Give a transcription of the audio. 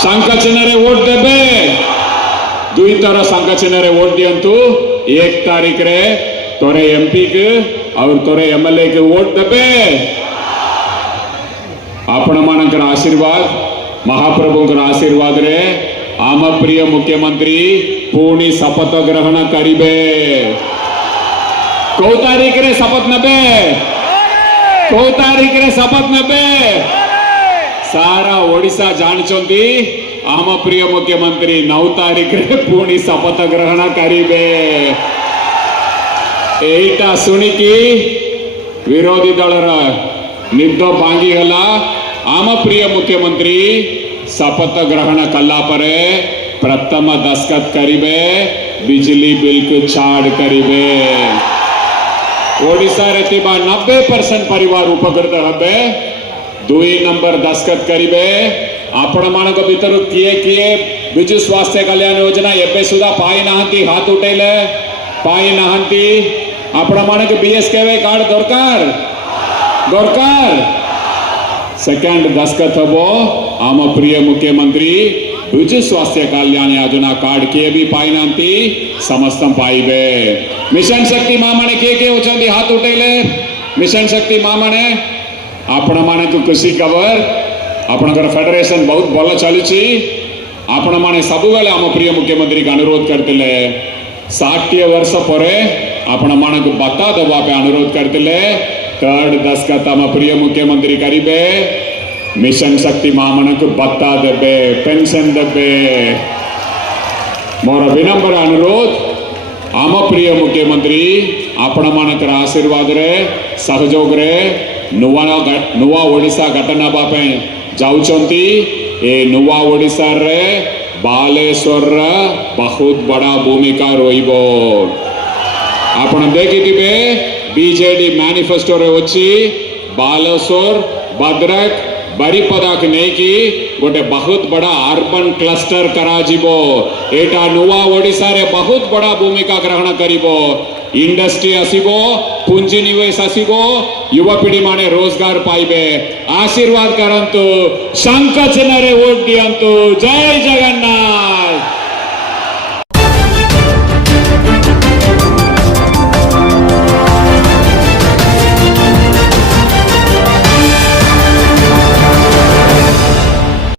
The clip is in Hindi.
शंख चिन्ह वोट देबे दुई थर शंख चिन्ह वोट दिंतु 1 तारीख रे तोरे एमपी के और तोरे एमएलए के वोट देबे आपण मानकर आशीर्वाद महाप्रभुंकर आशीर्वाद रे आम प्रिय मुख्यमंत्री पुणी शपथ ग्रहण करिबे कौ तारीख रे शपथ नेबे कौ तारीख रे शपथ नेबे सारा ओडिशा जानचंती आम प्रिय मुख्यमंत्री 9 तारीख रे पुणी शपथ ग्रहण करिबे एटा सुनिकी विरोधी दलर निद भांगी हला आम प्रिय मुख्यमंत्री शपथ ग्रहण कला परे प्रथम दस्तखत करिबे बिजली बिल को छाड़ करिबे ओडिशा रे 90% परिवार उपकृत हबे 2 नंबर दस्तखत करिबे आपण मानक भीतर किए किए बिजु स्वास्थ्य कल्याण योजना एबे सुधा पाई नाहंती हाथ उठेले पाई नाहंती आपण मानक बीएसकेवे कार्ड दरकार दरकार सेकंड दस्तखत हबो आम प्रिय मुख्यमंत्री बिजु स्वास्थ्य कल्याण योजना कार्ड किए भी पाई नाहंती समस्त पाइबे मिशन शक्ति मामणे के होचंदी हाथ उठेले मिशन शक्ति मामणे आपण मानक खुशी खबर आपणकर फेडरेशन बहुत भल चलुची आपण माने सब बेले आम प्रिय मुख्यमंत्री का अनुरोध करते 60 वर्ष पर आपण मानक बता दबा पे अनुरोध करते थर्ड दस्तखत आम प्रिय मुख्यमंत्री करिबे मिशन शक्ति मामनक बता देबे पेंशन देबे मोर विनम्र अनुरोध आम प्रिय मुख्यमंत्री आपण मानकर आशीर्वाद रे सहयोग रे नुआ ओडिशा गठन हबा पे जाउचंती ए नुआ ओडिशा रे बालेश्वर बहुत बड़ा भूमिका रोइबो आपण देखिथिबे बीजेडी मैनिफेस्टो रे अछि बालेश्वर भद्रक बारिपदा के नहीं की गोटे बहुत बड़ा अर्बन क्लस्टर करा जीवो एटा नुआ ओडिशा रे बहुत बड़ा भूमिका ग्रहण करिवो इंडस्ट्री आसीबो पूंजी निवेश आसीबो युवा पीढ़ी माने रोजगार पाइबे आशीर्वाद करंतु शंख चिन्ह रे वोट दियंतु जय जगन्नाथ।